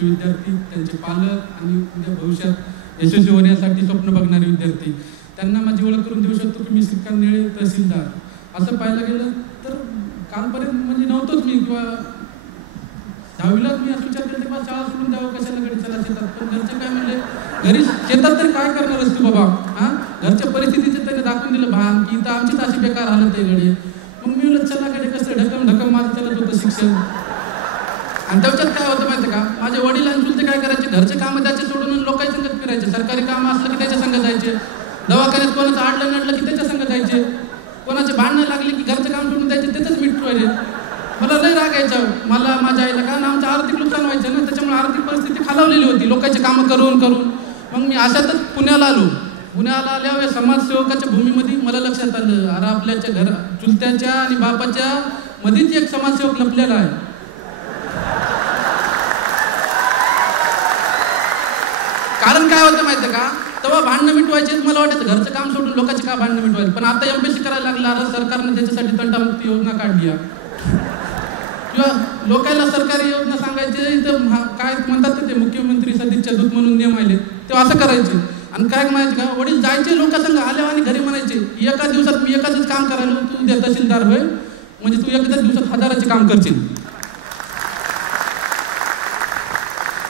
यशस्वी विद्यार्थी, त्यांचे पालक आणि उद्या भविष्यात यशस्वी होण्यासाठी स्वप्न बघणारे विद्यार्थी, त्यांना माझी ओळख करून देऊ शकतो की मी श्रीकांत निळे तहसीलदार. असं पाहायला गेलं तर कालपर्यंत म्हणजे नव्हतोच मी, किंवा 10वीलाच मी असं विचार केला तेव्हा शाळा सोडून द्यावं कशाला घरी चला शेतात. पण घरचे काय म्हणले, घरी शेतात तरी काय करणार असतो बाबा, हां घरच्या परिस्थितीचं त्याने दाखवून दिलं भान की इथं आमचीच अशी बेकार हालत आहे घडी. मग मी म्हणलं चला कडे कसं ढकम माझं चालत होतं शिक्षण. आणि त्याच्यात काय होतं माहिती का, माझे वडील आणि चुलते काय करायचे, घरचे कामं त्याचे सोडून लोकांच्या संगत फिरायचे. सरकारी कामं असलं की त्याच्या संग जायचे, दवाखान्यात कोणाचं आडलं नडलं की त्याच्या संग जायचे, कोणाचे भांडणं लागले की घरचं काम सोडून जायचे, त्याचंच मिटवायचे. मला लय राग यायचा मला माझ्या आईला, कारण आमचं आर्थिक नुकसान व्हायचं ना, त्याच्यामुळे आर्थिक परिस्थिती खालावलेली होती लोकांचे कामं करून. मग मी अशातच पुण्याला आलो. पुण्याला आल्यावर समाजसेवकाच्या भूमीमध्ये मला लक्षात आलं, अरे आपल्याच्या चुलत्याच्या आणि बापाच्या मध्येच एक समाजसेवक लपलेला आहे. कारण काय होतं माहिती का, तेव्हा भांडणं मिटवायचे मला वाटायचं, घरचं काम सोडून लोकांचे का भांडणं मिटवायचे. पण आता MPSC करायला लागला, अरे सरकारने त्याच्यासाठी तंटामुक्ती योजना काढली आहे, किंवा लोकांना सरकारी योजना सांगायचे तर काय म्हणतात ते मुख्यमंत्री सदिच्छा दूत म्हणून नियम आले तेव्हा असं करायचे. आणि काय म्हणायचे का, वडील जायचे लोकांसंग आल्यावर आणि घरी म्हणायचे एका दिवसात मी एकाच काम करायला, तू उद्या तहसीलदार होय म्हणजे तू एकाच दिवसात 1000चे काम करशील.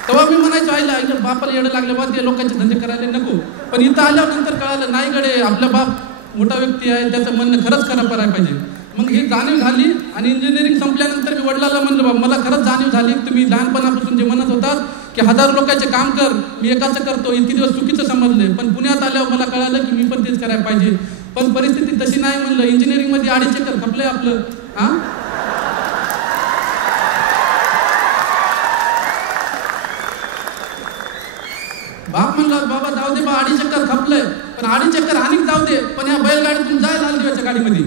तेव्हा मी म्हणायचो आईला बापाला येडं लागलं बा ते लोकांचे धंदे करायला नको. पण इथं आल्यावर नंतर कळालं नाही गडे आपला बाप मोठा व्यक्ती आहे, त्याचं म्हणणं खरंच खरं करायला पाहिजे. मग ही जाणीव झाली आणि इंजिनिअरिंग संपल्यानंतर मी वडिलांना म्हणलं बाबा मला खरंच जाणीव झाली, तुम्ही लहानपणापासून जे म्हणत होतात की 1000 लोकांचे काम कर, मी एकाचं करतो, इतके दिवस चुकीचं समजले. पण पुण्यात आल्यावर मला कळालं की मी पण तेच करायला पाहिजे. पण परिस्थिती तशी नाही. म्हणलं इंजिनिअरिंगमध्ये 2.5 एकर खपलंय आपलं. हां बाप म्हणला बाबा जाऊ दे बा 2.5 एकर खपलंय, पण 2.5 एकर आणि जाऊ दे, पण या बैलगाडीतून जाय लाल दिव्याच्या गाडीमध्ये.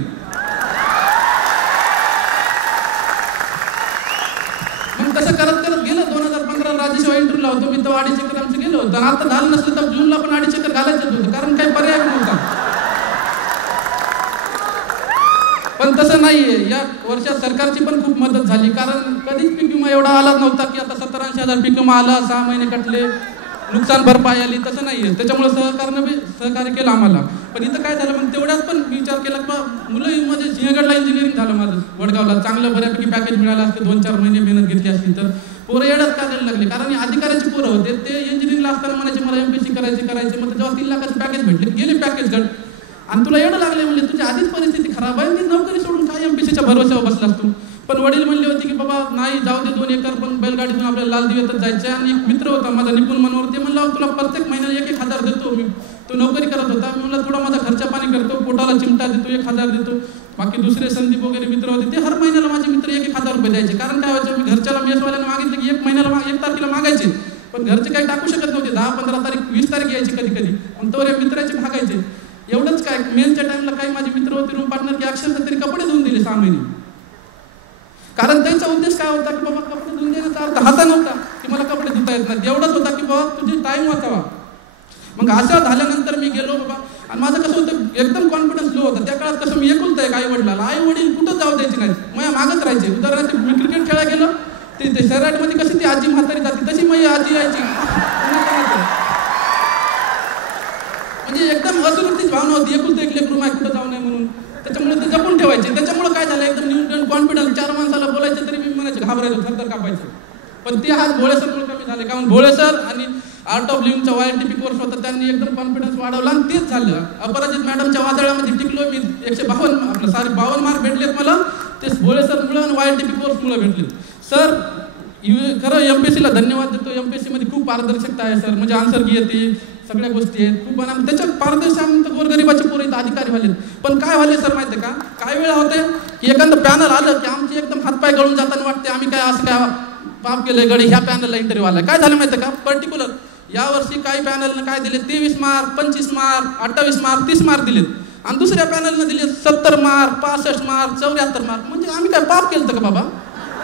मग तसं करत करत गेलं. 2015 राज्यसेवा इंटरव्ह्यूला होतो मी, तेव्हा 2.5 एकर आमचं गेलो होतं. आता झालं नसलं तर जूनला पण 2.5 एकर घालायचं होतं, कारण काही पर्याय नव्हता. पण तसं नाहीये. या वर्षात सरकारची पण खूप मदत झाली, कारण कधीच पीक विमा एवढा आला नव्हता की आता 70-80 पीक विमा आला, 6 महिने कटले, नुकसान भरपाई आली, तसं नाहीये. त्याच्यामुळे सरकारनं बी सहकार्य केलं आम्हाला. पण इथं काय झालं, मग तेवढ्यात पण विचार केला की मुलं सिंहगडला इंजिनिअरिंग झालं माझं, वडगावला चांगलं बऱ्यापैकी पॅकेज मिळालं असतं, 2-4 महिने मेहनत घेतली असती तर पोरं येड्यात काढायला लागले. कारण अधिकाऱ्याची पोरं होते ते इंजिनिअरिंगला असताना म्हणायचे मला MPSC करायचे. मग जेव्हा 3 लाखाचं पॅकेज भेटले गेले पॅकेज गड, आणि तुला येडं लागले म्हणले तुझी आधीच परिस्थिती खराब आहे, ती नोकरी सोडून काय MPSCच्या भरोश्यावर बसलास तू. पण वडील म्हणले होते की बाबा नाही जाऊ दे 2 एकर, पण बैलगाडीतून आपल्याला लाल दिव्यातच जायचं. आणि एक मित्र होता माझा निपुण मनोहर, ते म्हणला तुला प्रत्येक महिन्याला 1-1 हजार देतो मी. तो नोकरी करत होता. मी म्हणलं थोडा माझा खर्चा पाणी करतो, पोटाला चिमटा देतो, 1,000 देतो. बाकी दुसरे संदीप वगैरे मित्र होते ते हर महिन्याला माझे मित्र 1-1 हजार रुपये द्यायचे. कारण काय व्हायचं, मी घरच्याला मेसवाल्याला मागितलं की 1 महिन्याला 1 तारखेला मागायचे, पण घरचे काही टाकू शकत नव्हते. 10-15 तारीख 20 तारीख यायची कधी. पण तो मित्राचे भागायचे. एवढंच काय, मेनच्या टाइमला काही माझे मित्र होते रूम पार्टनर की अक्षरशः तरी कपडे धुवून दिले 6 महिने. कारण त्यांचा उद्देश काय होता की बाबा कपडे धुवून देण्याचा अर्थ हाता नव्हता की मला कपडे धुता येत नाही, एवढंच होता की बाबा तुझे टाईम वाचावा. मग असं झाल्यानंतर मी गेलो बाबा. आणि माझं कसं होतं एकदम कॉन्फिडन्स लो होता. त्या काळात कसं मी एकुलता एक आई वडिलाला, आई वडील कुठं जाऊ द्यायचे नाही, माझ्या मागत राहायचे. उदाहरणार्थ मी क्रिकेट खेळायला गेलो ते सैराटमध्ये कशी ती आजी म्हातारी जाते तशी माझी आजी यायची. म्हणजे एकदम असुरक्षित भावना होती, एकुलता एक लेकरू माय कुठं जाऊ नये म्हणून. त्याच्यामुळे ते जपून ठेवायचे. त्याच्यामुळे काय झालं, एकदम न्यू कॉन्फिडन्स. 4 माणसाला बोलायचं तरी मी म्हणायचं घाबरायचो, थरथर कापायचं. पण ते आज भोळे सरमुळे कमी झाले, कारण भोळे सर आणि आर्ट ऑफ लिव्हिंगचा YLTP कोर्स होता, त्यांनी एकदम कॉन्फिडन्स वाढवला आणि तेच झालं. अपराजित मॅडमच्या वादळामध्ये टिकलो मी. 152 मार्क भेटलेत मला, ते भोळे सरमुळे आणि YLTP कोर्समुळे भेटले. सर खरं MPSCला धन्यवाद देतो. MPSCमध्ये खूप पारदर्शकता आहे सर, म्हणजे आन्सर की येते, सगळ्या गोष्टी आहेत खूप. आणि त्याच्यात पारदर्शक गोरगरिबाचे पोरं इथं अधिकारी झाले. पण काय झाले सर माहिती का, काय वेळा होते की एखादं पॅनल आलं की आमचे एकदम हातपाय गळून जाताना वाटते आम्ही काय असं काय पाप केलंय गडी, ह्या पॅनलला इंटरव्ह्यू आला. काय झालं माहिती का, पर्टिक्युलर यावर्षी काही पॅनलनं काय दिले 23 मार्क, 25 मार्क, 28 मार्क, 30 मार्क दिलेत. आणि दुसऱ्या पॅनलनं दिले 70 मार्क, 65 मार्क, 74 मार्क. म्हणजे आम्ही काय पाप केलं का बाबा?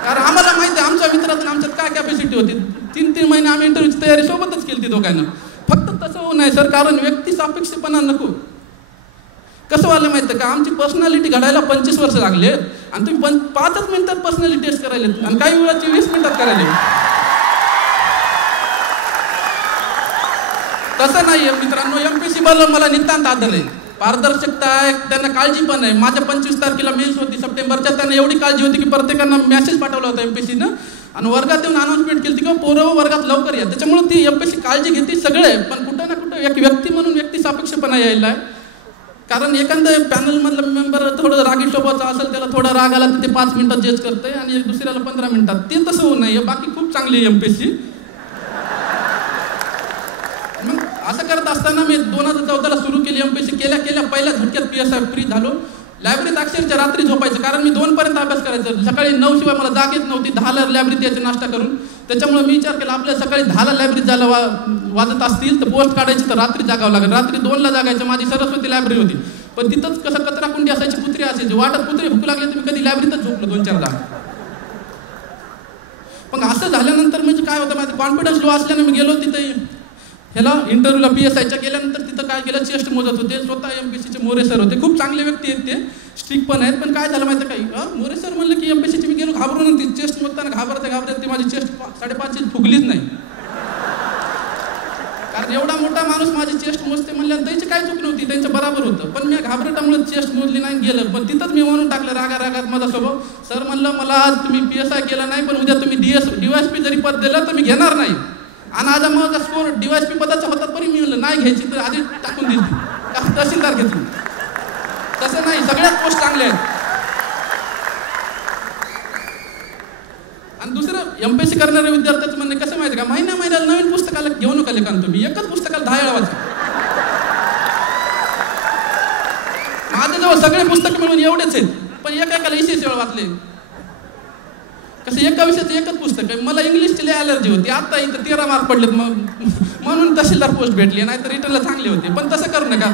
कारण आम्हाला माहिती आहे आमच्या मित्रातून आमच्यात काय कॅपॅसिटी होती. 3-3 महिने आम्ही इंटरव्ह्यूची तयारी सोबतच केली ती दोघांना. फक्त तसं होऊ नये सर, कारण व्यक्ती सापेक्षपणा नको. कसं व्हायला माहिती का, आमची पर्सनॅलिटी घडायला 25 वर्ष लागले आणि तुम्ही 5च मिनिटात पर्सनॅलिटी टेस्ट करायला आणि काही वेळाची 20 मिनिटात करायला. तसं नाहीये मित्रांनो, एमपीसी बद्दल मला नितांत आदर आहे, पारदर्शकता आहे, त्यांना काळजी पण आहे. माझ्या 25 तारखेला मेन्स होती सप्टेंबरच्या, त्यांना एवढी काळजी होती की प्रत्येकांना मेसेज पाठवला होता एमपीसीनं आणि वर्गात येऊन अनाउन्समेंट केली की पोरं वर्गात लवकर या. त्याच्यामुळे ती एमपीसी काळजी घेते सगळे, पण कुठं ना कुठं एक व्यक्ती म्हणून व्यक्ती सापेक्षपणा यायला आहे. कारण एखादं पॅनलमधला मेंबर थोडं रागी स्वभावाचा असेल, त्याला थोडा राग आला तर ते 5 मिनिटात जज करतंय आणि दुसऱ्याला 15 मिनिटात. ते तसं होऊ नये. बाकी खूप चांगली आहे एमपीसी. मग असं करत असताना मी 2014ला सुरू केली एमपीसी. केल्या पहिल्या झटक्यात PSI फ्री झालो. लायब्ररीत अक्षरशः रात्री झोपायचं, कारण मी 2 पर्यंत अभ्यास करायचं. सकाळी 9 शिवाय मला जाग येत नव्हती. 10ला लायब्ररीत यायचं नाश्ता करून. त्याच्यामुळे मी विचार केला, आपल्याला सकाळी 10ला लायब्ररीत जायला वाजत असतील तर पोस्ट काढायची तर रात्री जागावं लागेल. रात्री 2ला जागायचं. माझी सरस्वती लायब्ररी होती, पण तिथंच कसं कचरा कुंडी असायची, कुत्रे असायचे. वाटत कुत्रे भूक लागले तर मी कधी लायब्ररीतच झोपलो 2-4दा. पण असं झाल्यानंतर म्हणजे काय होतं, माझं कॉन्फिडन्स लो असल्यानं मी गेलो तिथे ह्याला इंटरव्ह्यूला PSIच्या. गेल्यानंतर तिथं काय केलं, चेस्ट मोजत होते. स्वतः एमपीसीचे मोरे सर होते, खूप चांगले व्यक्ती आहेत, ते स्ट्रिक पण आहेत. पण काय झालं माहिती आहे काही, मोरे सर म्हणलं की एमपीसीची, मी गेलो घाबरून. ती चेस्ट मोजताना घाबरते ती माझी चेस्ट 5.5 फुगलीच नाही. कारण एवढा मोठा माणूस माझी चेस्ट मोजते म्हणल्यावर त्याची काय चूक नव्हती, त्यांच्या बरोबर होतं. पण मी घाबरटामुळे चेस्ट मोजली नाही, गेलं. पण तिथंच मी म्हणून टाकलं रागात माझा स्वभाव. सर म्हणलं, मला आज तुम्ही PSI केलं नाही, पण उद्या तुम्ही DSP जरी पद दिलं तर मी घेणार नाही. आणि आज माझा स्कोर DSP पदाचा होता, तरी मी म्हणलं नाही घ्यायची तर आधी टाकून दिली, का तहसीलदार घेतली. तसं नाही, सगळ्यात पोस्ट चांगल्या आहेत. आणि दुसरं, एमपीसी करणाऱ्या विद्यार्थ्याचं म्हणणे कसं माहिती का, महिन्याला नवीन पुस्तकाला घेऊ नका लेखन. तुम्ही एकच पुस्तकाला 10 वेळा वाचा. माझ्याजवळ सगळे पुस्तक मिळून एवढेच आहेत, पण एकाला 20 वेळा वाचले. कसं एका विषयाचं एकच पुस्तक आहे. मला इंग्लिशची लय ॲलर्जी होती. आता इथं 13 मार्क पडलेत, मग म्हणून तहसीलदार पोस्ट भेटली, नाही तर रिटर्नला चांगले होते. पण तसं करू नका.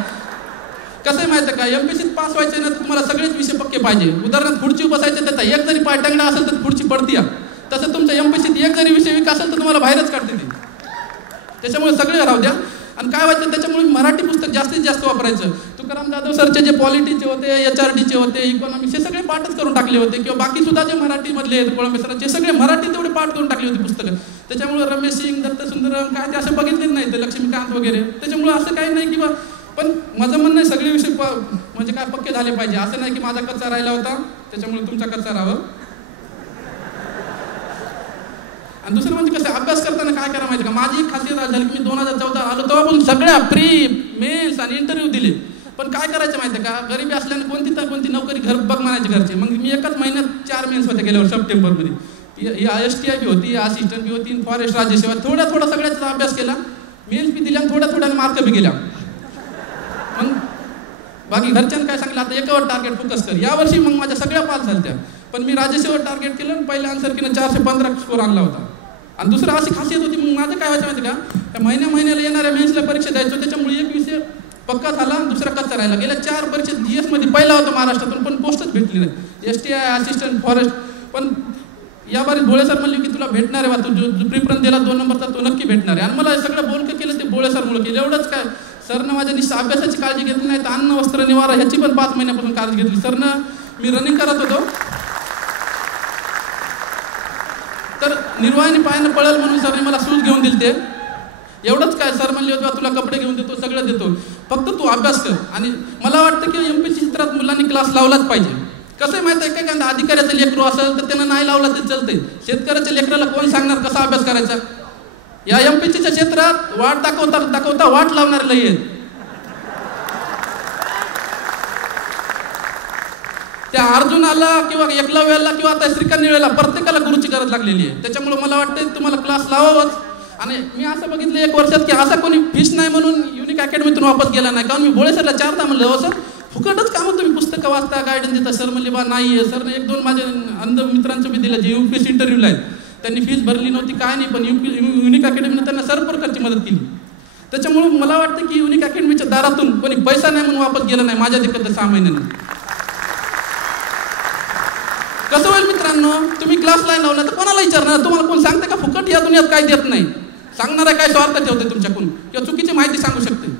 कसं आहे माहिती का, एमपीसीत पास व्हायचं ना तर तुम्हाला सगळेच विषय पक्के पाहिजे. उदाहरणार्थ खुर्ची बसायचं, त्याचा एक जरी पाय टंगडा असेल तर खुर्ची पडती. तसं तुमच्या एमपीसीत एक जरी विषय विक असेल तर तुम्हाला बाहेरच काढते ती. त्याच्यामुळे सगळे राहू द्या. आणि काय व्हायचं, त्याच्यामुळे मराठी पुस्तक जास्तीत जास्त वापरायचं. तुकाराम जाधव सरचे जे पॉलिटीचे होते, HRDचे होते, इकॉनॉमिक्स, हे सगळे पाठच करून टाकले होते. किंवा बाकी सुद्धा जे मराठीमधले आहेत, कोळंबे सरांचे सगळे मराठी तेवढे पाठ करून टाकली होती पुस्तकं. त्याच्यामुळे रमेश सिंग, दत्त सुंदरम काय ते असं बघितलेच नाही, ते लक्ष्मीकांत वगैरे. त्याच्यामुळे असं काही नाही किंवा, पण माझं म्हणणं आहे सगळे विषय म्हणजे काय पक्के झाले पाहिजे. असं नाही की माझा कच्चा राहिला होता त्याच्यामुळे तुमचा कच्चा राहावं. आणि दुसरं म्हणजे कसं, अभ्यास करताना काय करा माहिती का, माझी एक खासियत झाली की मी 2014 आलो तेव्हा पण सगळ्या प्री मेल्स आणि इंटरव्ह्यू दिले. पण काय करायचं माहिती का, गरिबी असल्याने कोणती नोकरी घर बघ म्हणायचे घरचे. मग मी एकाच महिन्यात 4 मेन्स होते गेल्यावर सप्टेंबरमध्ये. STI बी होती, असिस्टंट बी होती, फॉरेस्ट राज्यसेवा. थोडा सगळ्याचा अभ्यास केला, मेल्स बी दिल्या, थोड्या मार्क बी गेल्या. मग बाकी घरच्यांनी काय सांगितलं, आता एकावर टार्गेट फोकस कर. यावर्षी मग माझ्या सगळ्या पास झाल्या. पण मी राज्यसेवा टार्गेट केलं, पहिल्या आन्सरकीनं 415 स्कोर आणला होता. आणि दुसरं अशी खासियत होती, मग माझं काय व्हायचं माहिती का, त्या महिन्याला येणाऱ्या मेन्सला परीक्षा द्यायचो. त्याच्यामुळे एक विषय पक्का झाला, दुसरा कच्चा राहिला. गेल्या 4 परीक्षेत GS मध्ये पहिला होता महाराष्ट्रातून, पण पोस्टच भेटली नाही. STI, assistant, forest. पण याबारीत भोळे सर म्हणले की तुला भेटणार आहे, तू जो प्रिफरन्स दिला 2 नंबरचा तो नक्की भेटणार आहे. आणि मला सगळं बोलकं केलं ते भोळे सरमुळे केलं. एवढंच काय, सरनं माझ्या निश्चित अभ्यासाची काळजी घेतली नाही, तर अन्न, वस्त्र, निवारा ह्याची पण 5 महिन्यापासून काळजी घेतली. सरनं, मी रनिंग करत होतो तर निर्वाहाने पायानं पळेल म्हणून सरने मला शूज घेऊन दिले. ते एवढंच काय, सर म्हणले होते तुला कपडे घेऊन देतो, सगळं देतो, फक्त तू अभ्यास कर. आणि मला वाटतं की एमपीसी चित्रात मुलांनी क्लास लावलाच पाहिजे. कसं आहे माहिती आहे काय, अधिकाऱ्याचं लेकरू असेल तर त्यांना नाही लावला तर चालतंय. शेतकऱ्याच्या लेकराला कोण सांगणार कसा अभ्यास करायचा. या एमपीसीच्या क्षेत्रात वाट दाखवता वाट लावणारे लई आहेत. त्या अर्जुनाला किंवा एकलव्याला किंवा आता श्रीकांत प्रत्येकाला गुरुची गरज लागलेली आहे. त्याच्यामुळे मला वाटतं तुम्हाला क्लास लावावंच. आणि मी असं बघितलं 1 वर्षात की असा कोणी फीस नाही म्हणून युनिक अकॅडमीतून वापस गेला नाही. कारण मी भोळे सरला 4दा म्हणलं, हो सर फुकटच कामं तुम्ही पुस्तकं वाचता, गायडन्स देता. सर म्हणले बा नाही आहे. सरने 1-2 माझ्या अंध मित्रांचं मी दिलं जे UPSC इंटरव्ह्यूला आहेत, त्यांनी फीस भरली नव्हती काय नाही, पण युनिक अकॅडमीनं त्यांना सर्व प्रकारची मदत केली. त्याच्यामुळे मला वाटतं की युनिक अकॅडमीच्या दारातून कोणी पैसा नाही म्हणून वापस गेला नाही माझ्या देखत 6 महिन्यांनी. कसं होईल मित्रांनो, तुम्ही क्लास लाईन लावला तर कोणाला विचारणार, तुम्हाला कोण सांगते का फुकट या दुनियात काय देत नाही. सांगणारा काय स्वार्थ ठेवते तुमच्याकडून किंवा चुकीची माहिती सांगू शकते.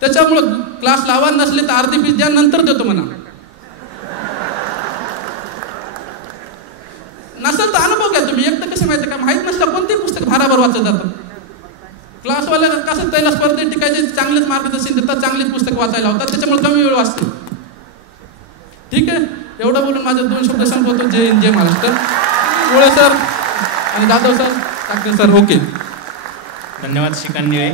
त्याच्यामुळं क्लास लावा, नसले तर अर्धी फीस द्या, नंतर देतो म्हणा. नसेल तर अनुभव घ्या तुम्ही. एक तर कसं माहिती का, माहीत नसलं कोणते पुस्तक भाराभर वाचत जातं. क्लासवाले कसं त्याला स्पर्धेत टिकायचे चांगलेच मार्गदर्शन देतात, चांगलेच पुस्तक वाचायला होतात, त्याच्यामुळे कमी वेळ वाचते. ठीक आहे, एवढं बोलून माझे 2 शब्द संपवतो. जय हिंद, जय महाराष्ट्र. मुळे सर आणि Jadhav sir, Thackeray sir, okay. धन्यवाद श्रीकांत निळे.